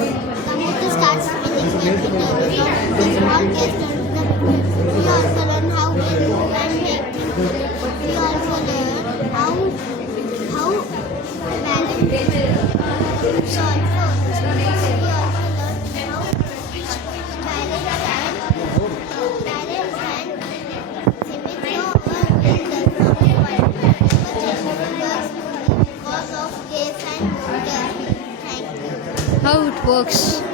computer starts spinning when it is not just the picture. We also learn how we can make things. We also learn how balance. We also learn how balance How it works.